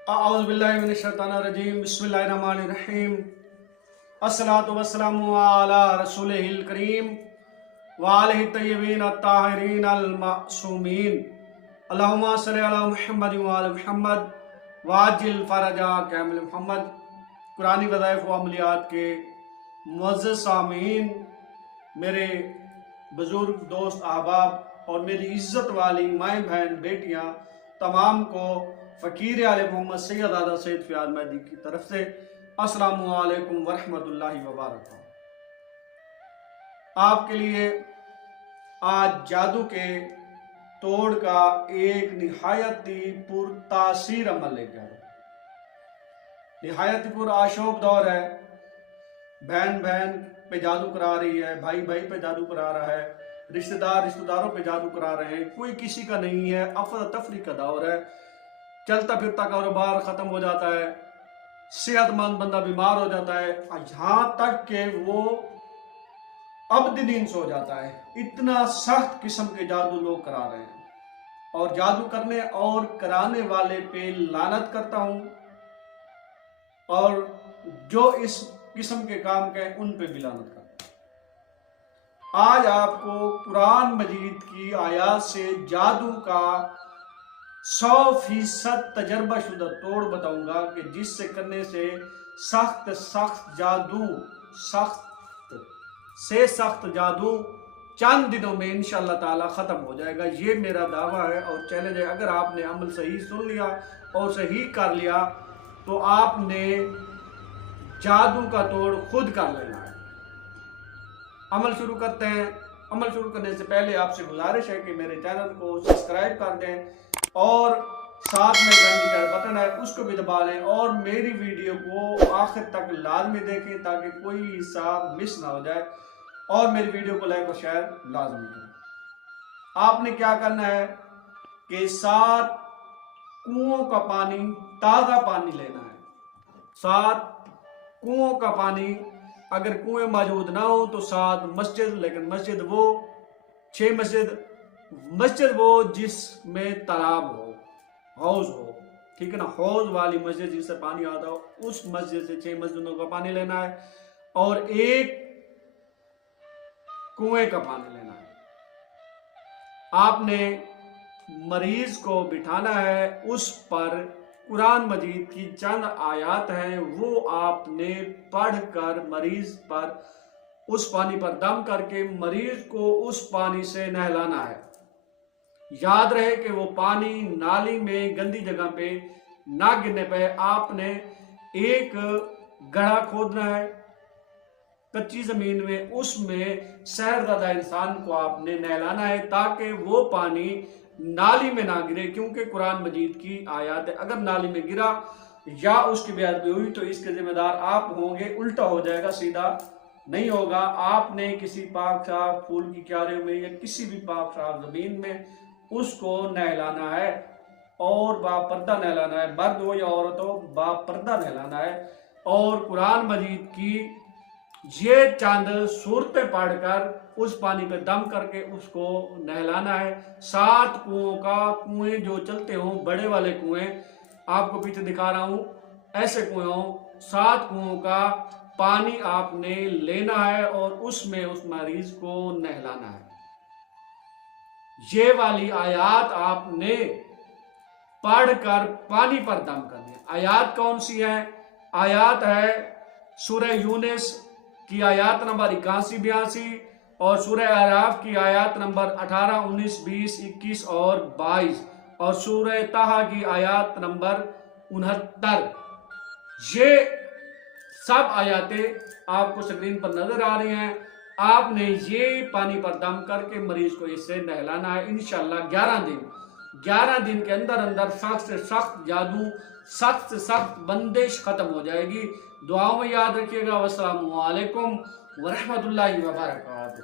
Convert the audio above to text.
औज़ुबिल्लाहिमिनश्शैतानिर्रजीम बिस्मिल्लाहिर्रहमानिर्रहीम अस्सलातु वस्सलामु अला रसूलिहिल करीम व आलिहि तय्यबीन अत्ताहिरीन अल मासूमीन अल्लाहुम्मा सल्लि अला मुहम्मद व आलि मुहम्मद वाजिल फरजा कामिल मुहम्मद। कुरानी वज़ाइफ व अमलियात के मुअज़्ज़ज़ सामीन, मेरे बुजुर्ग दोस्त अहबाब और मेरी इज़्ज़त वाली माएँ बहन बेटियाँ तमाम को फ़कीर आले मोहम्मद सैयद आदा सैयद फ़ियाज़ मेहदी की तरफ से अस्सलामु अलैकुम वरहमतुल्लाहि व बरकातहू। आपके लिए आज जादू के तोड़ का एक निहायती पुरतासीर अमल लेकर आए। निहायती पुर आशोब दौर है। बहन बहन पे जादू करा रही है, भाई भाई पे जादू करा रहा है, रिश्तेदार रिश्तेदारों पे जादू करा रहे हैं, कोई किसी का नहीं है। अफरा तफरी का दौर है। चलता फिरता कारोबार खत्म हो जाता है, सेहतमंद बंदा बीमार हो जाता है, यहाँ तक कि वो अबदिनीस हो जाता है। इतना सख्त किस्म के जादू लोग करा रहे हैं और जादू करने और कराने वाले पे लानत करता हूँ और जो इस किस्म के काम के उन पे भी लानत करता हूँ। आज आपको कुरान मजीद की आयत से जादू का 100% तजर्बा शुदा तोड़ बताऊंगा कि जिससे करने से सख्त जादू सख्त जादू चंद दिनों में इंशाअल्लाह ताला खत्म हो जाएगा। ये मेरा दावा है और चैलेंज है। अगर आपने अमल सही सुन लिया और सही कर लिया तो आपने जादू का तोड़ खुद कर लेना है। अमल शुरू करते हैं। अमल शुरू करने से पहले आपसे गुजारिश है कि मेरे चैनल को सब्सक्राइब कर दें और साथ में घंटी का बटन है उसको भी दबा लें और मेरी वीडियो को आखिर तक लाजमी देखें ताकि कोई हिस्सा मिस ना हो जाए और मेरी वीडियो को लाइक और शेयर लाजमी करें। आपने क्या करना है कि 7 कुओं का पानी, ताज़ा पानी लेना है। 7 कुओं का पानी, अगर कुएं मौजूद ना हो तो 7 मस्जिद, लेकिन मस्जिद वो 6 मस्जिद वो जिसमें तालाब हो, हौज हो, ठीक है ना, हौज वाली मस्जिद जिससे पानी आता हो, उस मस्जिद से 6 मस्जिदों का पानी लेना है और 1 कुएं का पानी लेना है। आपने मरीज को बिठाना है, उस पर कुरान मजीद की चंद आयत हैं वो आपने पढ़कर मरीज पर उस पानी पर दम करके मरीज को उस पानी से नहलाना है। याद रहे कि वो पानी नाली में गंदी जगह पे ना गिरने पे आपने एक गड्ढा खोदना है कच्ची जमीन में, उसमें सहरज़दा इंसान को आपने नहलाना है ताकि वो पानी नाली में ना गिरे। क्योंकि कुरान मजीद की आयत है अगर नाली में गिरा या उसकी बेअदबी हुई तो इसके जिम्मेदार आप होंगे। उल्टा हो जाएगा, सीधा नहीं होगा। आपने किसी पाक साफ फूल की क्यारियों में या किसी भी पाक साफ जमीन में उसको नहलाना है और बापर्दा नहलाना है। मर्द हो या औरत हो, बापर्दा नहलाना है और कुरान मजीद की ये चंद सूरतें पढ़कर उस पानी पे दम करके उसको नहलाना है। 7 कुओं का, कुएं जो चलते हों, बड़े वाले कुएं आपको पीछे दिखा रहा हूं, ऐसे कुएं हों, 7 कुओं का पानी आपने लेना है और उसमें उस मरीज को नहलाना है। ये वाली आयत आपने पढ़कर पानी पर दम करनी है। आयत कौन सी है? आयत है सूरह यूनुस की आयत नंबर 81-82 और सूरह आराफ की आयत नंबर 18, 19, 20, 21 और 22 और सूरह ताहा की आयत नंबर 69। ये सब आयतें आपको स्क्रीन पर नजर आ रही हैं। आपने ये पानी पर दम करके मरीज को इससे नहलाना है। इंशाअल्लाह 11 दिन के अंदर अंदर सख्त से सख्त जादू, सख्त से सख्त बंदिश खत्म हो जाएगी। दुआओं में याद रखिएगा। वस्सलामु अलैकुम वरहमतुल्लाहि व बरकातहू।